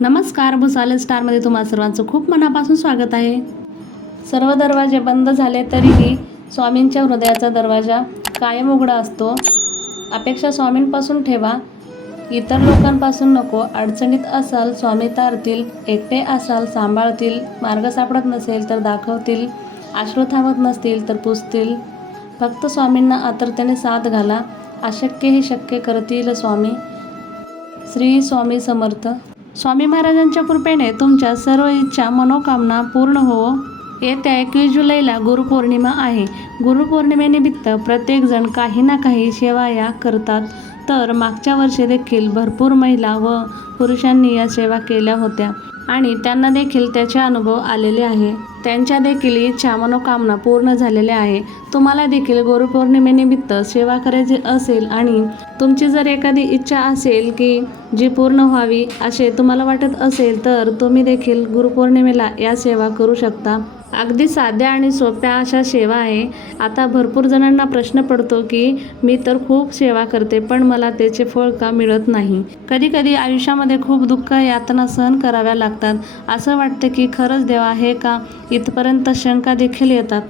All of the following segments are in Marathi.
नमस्कार भुसाले स्टारमध्ये तुम्हा सर्वांचं खूप मनापासून स्वागत आहे. सर्व दरवाजे बंद झाले तरीही स्वामींच्या हृदयाचा दरवाजा कायम उघडा असतो. अपेक्षा स्वामींपासून ठेवा. इतर लोकांपासून नको. अडचणीत असाल स्वामी तारतील. एकटे असाल सांभाळतील. मार्ग सापडत नसेल तर दाखवतील. अश्रू थांबत नसतील तर पुसतील. फक्त स्वामींना आतरतेने साथ घाला. अशक्य हे शक्य करतील स्वामी. श्री स्वामी समर्थ. स्वामी महाराजांच्या कृपेने तुमच्या सर्व इच्छा मनोकामना पूर्ण होवो येत्या एकवीस जुलैला गुरुपौर्णिमा आहे. गुरुपौर्णिमेनिमित्त प्रत्येकजण काही ना काही सेवा या करतात. तर मागच्या वर्षी देखील भरपूर महिला व पुरुषांनी या सेवा केल्या होत्या. आणि त्यांना देखील त्याचे अनुभव आलेले आहे. त्यांच्या देखील इच्छा मनोकामना पूर्ण झालेल्या आहे. तुम्हाला देखील गुरुपौर्णिमेनिमित्त सेवा करायची असेल आणि तुमची जर एखादी इच्छा असेल की जी पूर्ण व्हावी असे तुम्हाला वाटत असेल तर तुम्ही देखील गुरुपौर्णिमेला या सेवा करू शकता. अगदी साध्या आणि सोप्या अशा सेवा आहे. आता भरपूर जणांना प्रश्न पडतो की मी तर खूप सेवा करते पण मला त्याचे फळ का मिळत नाही? कधी कधी आयुष्यामध्ये खूप दुःख यातना सहन कराव्या लागतात. असं वाटतं की खरंच देवा आहे का? इथपर्यंत शंका देखील येतात.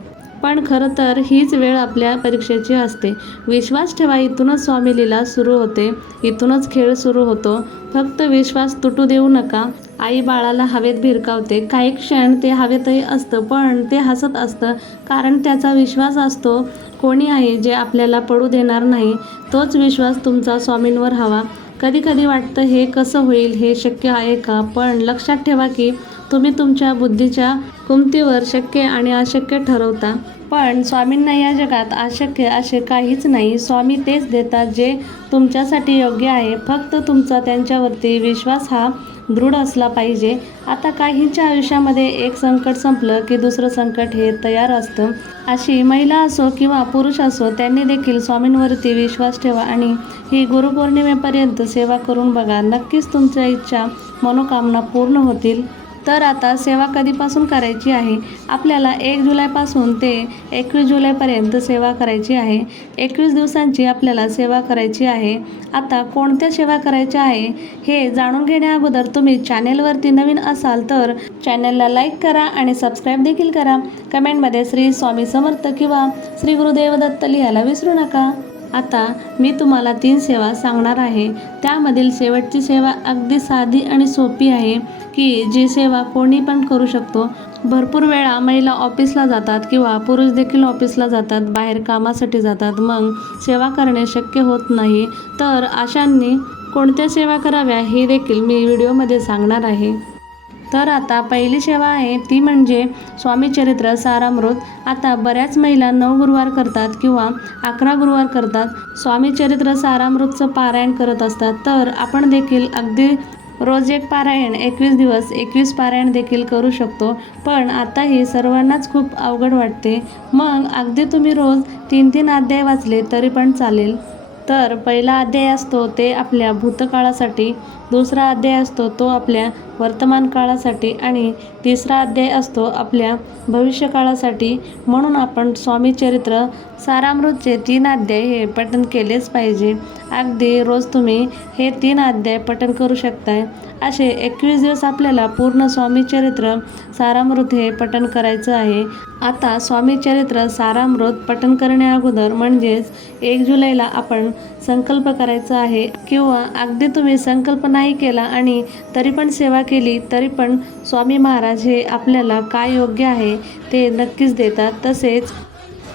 पण खरं तर हीच वेळ आपल्या परीक्षेची असते. विश्वास ठेवा इथूनच स्वामी लीला सुरू होते. इथूनच खेळ सुरू होतो. फक्त विश्वास तुटू देऊ नका. आई बाळाला हवेत भिरकावते. काही क्षण ते हवेतही असतं पण ते हसत असतं. कारण त्याचा विश्वास असतो. कोणी आहे जे आपल्याला पडू देणार नाही? तोच विश्वास तुमचा स्वामींवर हवा. कधी कधी वाटतं हे कसं होईल? हे शक्य आहे का? पण लक्षात ठेवा की तुम्ही तुमच्या बुद्धीच्या कुमतीवर शक्य आणि अशक्य ठरवता. पण स्वामींना या जगात अशक्य असे काहीच नाही. स्वामी तेच देतात जे तुमच्यासाठी योग्य आहे. फक्त तुमचा त्यांच्यावरती विश्वास हा दृढ असला पाहिजे. आता काहींच्या आयुष्यामध्ये एक संकट संपलं की दुसरं संकट हे तयार असतं. अशी महिला असो किंवा पुरुष असो त्यांनी देखील स्वामींवरती विश्वास ठेवा आणि ही गुरुपौर्णिमेपर्यंत सेवा करून बघा. नक्कीच तुमच्या इच्छा मनोकामना पूर्ण होतील. तर आता सेवा कधीपासून करायची आहे? आपल्याला एक जुलैपासून ते एकवीस जुलैपर्यंत सेवा करायची आहे. एकवीस दिवसांची आपल्याला सेवा करायची आहे. आता कोणत्या सेवा करायच्या आहे? हे जाणून घेण्या तुम्ही चॅनेलवरती नवीन असाल तर चॅनेलला लाईक करा आणि सबस्क्राईब देखील करा. कमेंटमध्ये श्री स्वामी समर्थ किंवा श्री गुरुदेव दत्त लिहायला विसरू नका. आता मी तुम्हाला तीन सेवा सांगणार आहे. त्यामधील शेवटची सेवा अगदी साधी आणि सोपी आहे की जी सेवा कोणी पण करू शकतो. भरपूर वेळा महिला ऑफिसला जातात किंवा पुरुष देखील ऑफिसला जातात बाहेर कामासाठी जातात. मग सेवा करणे शक्य होत नाही. तर अशांनी कोणत्या सेवा कराव्या हे देखील मी व्हिडिओमध्ये सांगणार आहे. तर आता पहिली सेवा आहे ती म्हणजे स्वामी चरित्र सारामृत. आता बऱ्याच महिला नऊ गुरुवार करतात किंवा अकरा गुरुवार करतात. स्वामी चरित्र सारामृतचं पारायण करत असतात. तर आपण देखील अगदी रोज एक पारायण एकवीस दिवस एकवीस पारायण देखील करू शकतो. पण आता ही सर्वांनाच खूप अवघड वाटते. मग अगदी तुम्ही रोज तीन तीन अध्याय वाचले तरी पण चालेल. तर पहिला अध्याय असतो ते आपल्या भूतकाळासाठी. दुसरा अध्याय असतो तो आपल्या वर्तमान काळासाठी आणि तिसरा अध्याय असतो आपल्या भविष्यकाळासाठी. म्हणून आपण स्वामी चरित्र सारामृतचे तीन अध्याय हे पठण केलेच पाहिजे. अगदी रोज तुम्ही हे तीन अध्याय पठण करू शकताय. असे एकवीस दिवस आपल्याला पूर्ण स्वामी चरित्र सारामृत हे पठण करायचं आहे. आता स्वामी चरित्र सारामृत पठण करण्याअगोदर म्हणजेच एक जुलैला आपण संकल्प करायचा आहे किंवा अगदी तुम्ही संकल्प नाही नाही केला आणि तरी पण सेवा केली तरी पण स्वामी महाराज हे आपल्याला काय योग्य आहे ते नक्कीच देतात. तसेच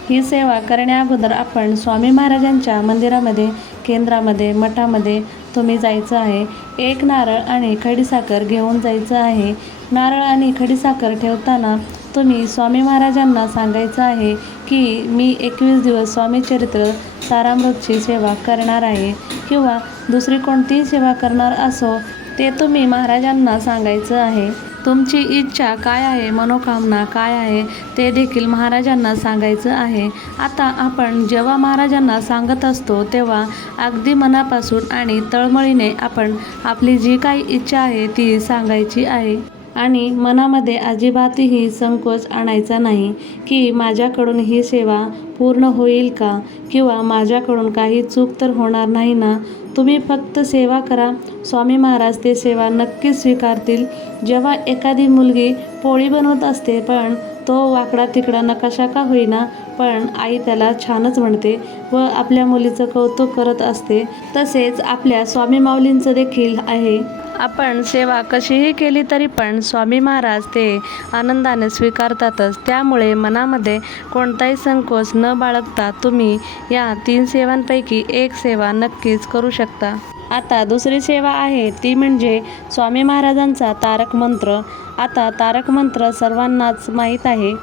ही सेवा करण्या अगोदर आपण स्वामी महाराजांच्या मंदिरामध्ये केंद्रामध्ये मठामध्ये तुम्ही जायचं आहे. एक नारळ आणि खडीसाखर घेऊन जायचं आहे. नारळ आणि खडीसाखर ठेवताना तुम्ही स्वामी महाराजांना सांगायचं आहे की मी एकवीस दिवस स्वामी चरित्र सारामृतची सेवा करणार आहे किंवा दुसरी कोणतीही सेवा करणार असो ते तुम्ही महाराजांना सांगायचं आहे. तुमची इच्छा काय आहे मनोकामना काय आहे ते देखील महाराजांना सांगायचं आहे. आता आपण जेव्हा महाराजांना सांगत असतो तेव्हा अगदी मनापासून आणि तळमळीने आपण आपली जी काही इच्छा आहे ती सांगायची आहे. आणि मनामध्ये अजिबातही संकोच आणायचा नाही की माझ्याकडून ही सेवा पूर्ण होईल का किंवा माझ्याकडून काही चूक तर होणार नाही ना? तुम्ही फक्त सेवा करा. स्वामी महाराज ते सेवा नक्कीच स्वीकारतील. जेव्हा एखादी मुलगी पोळी बनवत असते पण तो वाकडा तिकडा नकाशा का होईना पण आई त्याला छानच म्हणते व आपल्या मुलीचं कौतुक करत असते. तसेच आपल्या स्वामी माऊलींचं देखील आहे. आपण सेवा कशीही केली तरी पण स्वामी महाराज ते आनंदाने स्वीकारतातच. त्यामुळे मनामध्ये कोणताही संकोच न बाळगता तुम्ही या तीन सेवांपैकी एक सेवा नक्कीच करू शकता. आता दुसरी सेवा आहे ती म्हणजे स्वामी महाराजांचा तारक मंत्र. आता तारक मंत्र सर्वांनाच माहीत आहे.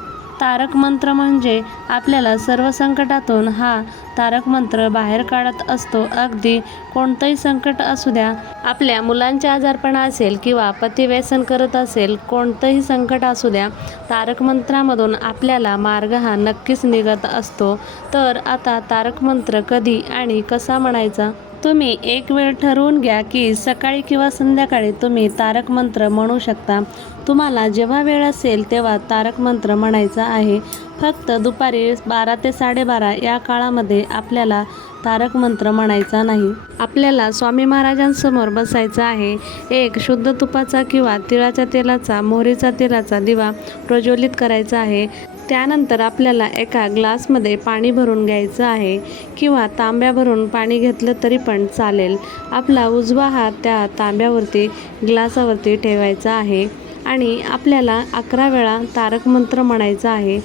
तारक मंत्र म्हणजे आपल्याला सर्व संकटातून हा तारक मंत्र बाहेर काढत असतो. अगदी कोणतंही संकट असू द्या. आपल्या मुलांचे आजारपण असेल किंवा पती व्यसन करत असेल कोणतंही संकट असू द्या तारक मंत्रामधून आपल्याला मार्ग हा नक्कीच निघत असतो. तर आता तारक मंत्र कधी आणि कसा म्हणायचा? तुम्ही एक वेळ ठरवून घ्या की सकाळी किंवा संध्याकाळी तुम्ही तारक मंत्र म्हणू शकता. तुम्हाला जेव्हा वेळ असेल तेव्हा तारक मंत्र म्हणायचा आहे. फक्त दुपारी बारा ते साडेबारा या काळामध्ये आपल्याला तारक मंत्र म्हणायचा नाही. आपल्याला स्वामी महाराजांसमोर बसायचं आहे. एक शुद्ध तुपाचा किंवा तिळाच्या तेलाचा मोहरीचा तेलाचा दिवा प्रज्वलित करायचा आहे. त्यानंतर आपल्याला एका ग्लासमध्ये पाणी भरून घ्यायचं आहे किंवा तांब्या भरून पाणी घेतलं तरी पण चालेल. आपला उजवा हात त्या तांब्यावरती ग्लासावरती ठेवायचा आहे आणि आपल्याला अकरा वेळा तारक मंत्र म्हणायचा आहे.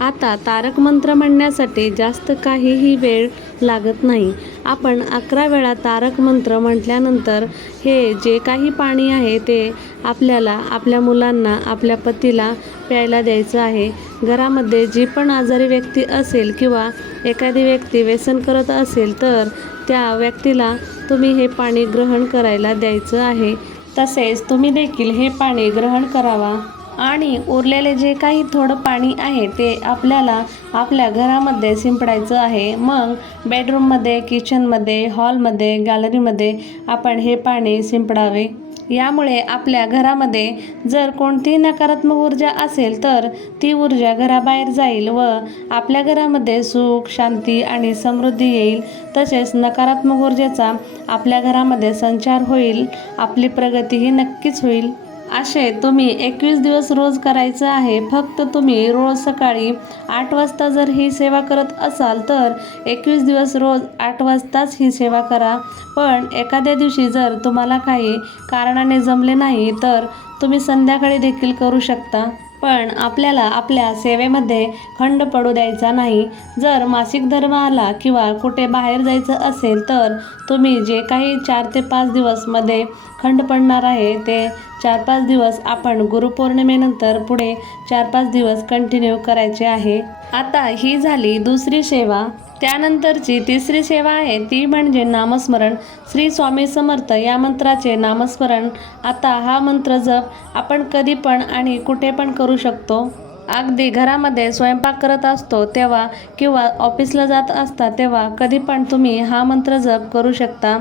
आता तारक मंत्र म्हणण्यासाठी जास्त काहीही वेळ लागत नाही. आपण अकरा वेळा तारक मंत्र म्हटल्यानंतर हे जे काही पाणी आहे ते आपल्याला आपल्या मुलांना आपल्या पतीला प्यायला द्यायचं आहे. घरामध्ये जी पण आजारी व्यक्ती असेल किंवा एखादी व्यक्ती व्यसन करत असेल तर त्या व्यक्तीला तुम्ही हे पाणी ग्रहण करायला द्यायचं आहे. तसेच तुम्ही देखील हे पाणी ग्रहण करावा. आणि उरलेले जे काही थोडं पाणी आहे ते आपल्याला आपल्या घरामध्ये शिंपडायचं आहे. मग बेडरूममध्ये किचनमध्ये हॉलमध्ये गॅलरीमध्ये आपण हे पाणी शिंपडावे. यामुळे आपल्या घरामध्ये जर कोणतीही नकारात्मक ऊर्जा असेल तर ती ऊर्जा घराबाहेर जाईल व आपल्या घरामध्ये सुख शांती आणि समृद्धी येईल. तसेच नकारात्मक ऊर्जेचा आपल्या घरामध्ये संचार होईल. आपली प्रगतीही नक्कीच होईल. असे तुम्ही एकवीस दिवस रोज करायचं आहे फक्त तुम्ही रोज सकाळी आठ वाजता जर ही सेवा करत असाल तर एकवीस दिवस रोज आठ वाजताच ही सेवा करा. पण एखाद्या दिवशी जर तुम्हाला काही कारणाने जमले नाही तर तुम्ही संध्याकाळी देखील करू शकता. पण आपल्याला आपल्या सेवेमध्ये खंड पडू द्यायचा नाही. जर मासिक धर्म आला किंवा कुठे बाहेर जायचं असेल तर तुम्ही जे काही चार ते पाच दिवसमध्ये खंड पडणार आहे ते चार पाच दिवस आपण गुरुपौर्णिमेनंतर पुढे चार पाच दिवस कंटिन्यू करायचे आहे. आता ही झाली दुसरी सेवा. त्यानंतरची तिसरी सेवा आहे ती म्हणजे नामस्मरण. श्री स्वामी समर्थ या मंत्राचे नामस्मरण. आता हा मंत्र जप आपण कधी पण आणि कुठे पण करू शकतो. अगदी घरामध्ये स्वयंपाक करत असतो तेव्हा किंवा ऑफिसला जात असता तेव्हा कधी पण तुम्ही हा मंत्र जप करू शकता.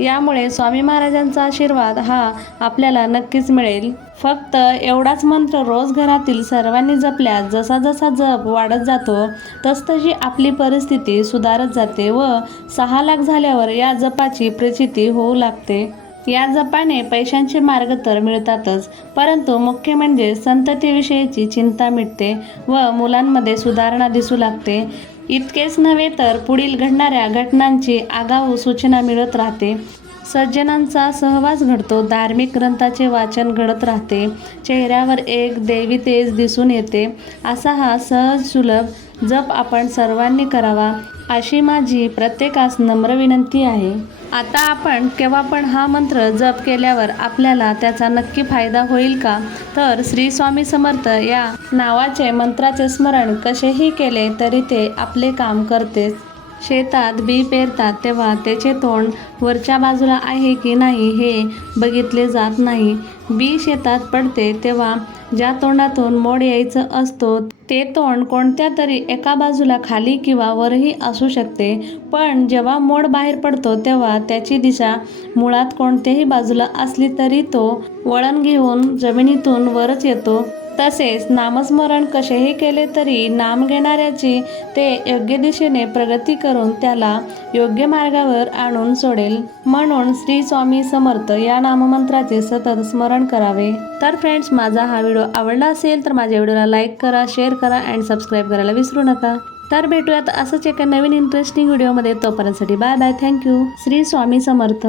यामुळे स्वामी महाराजांचा आशीर्वाद हा आपल्याला नक्कीच मिळेल. फक्त एवढाच मंत्र रोज घरातील सर्वांनी जपल्यास जसा जसा जप वाढत जातो तसतशी आपली परिस्थिती सुधारत जाते व सहा लाख झाल्यावर या जपाची प्रचिती होऊ लागते. या जपाने पैशांचे मार्ग तर मिळतातच परंतु मुख्य म्हणजे संततीविषयीची चिंता मिटते व मुलांमध्ये सुधारणा दिसू लागते. इतकेच नव्हे तर पुढील घडणाऱ्या घटनांची आगाऊ सूचना मिळत राहते. सज्जनांचा सहवास घडतो धार्मिक ग्रंथाचे वाचन घडत राहते. चेहऱ्यावर एक देवी तेज दिसून येते. असा हा सहज सुलभ जप आपण सर्वांनी करावा अशी माझी प्रत्येकास नम्र विनंती आहे. आता आपण केव्हा पण हा मंत्र जप केल्यावर आपल्याला त्याचा नक्की फायदा होईल का? तर श्री स्वामी समर्थ या नावाचे मंत्राचे स्मरण कसेही केले तरी ते आपले काम करतेच शेतात बी पेरतात तेव्हा त्याचे तोंड वरच्या बाजूला आहे की नाही हे बघितले जात नाही. बी शेतात पडते तेव्हा ज्या तोंडातून मोड यायचं असतो ते तोंड कोणत्या तरी एका बाजूला खाली किंवा वरही असू शकते. पण जेव्हा मोड बाहेर पडतो तेव्हा त्याची दिशा मुळात कोणत्याही बाजूला असली तरी तो वळण घेऊन जमिनीतून वरच येतो. तसेच नामस्मरण कसेही केले तरी नाम घेणाऱ्याची ते योग्य दिशेने प्रगती करून त्याला योग्य मार्गावर आणून सोडेल. म्हणून श्री स्वामी समर्थ या नाममंत्राचे सतत स्मरण करावे. तर फ्रेंड्स माझा हा व्हिडिओ आवडला असेल तर माझ्या व्हिडिओला लाईक करा शेअर करा अँड सबस्क्राईब करायला विसरू नका. तर भेटूयात असंच एका नवीन इंटरेस्टिंग व्हिडिओमध्ये तोपर्यंतसाठी bye bye thank you Shri Swami Samarth.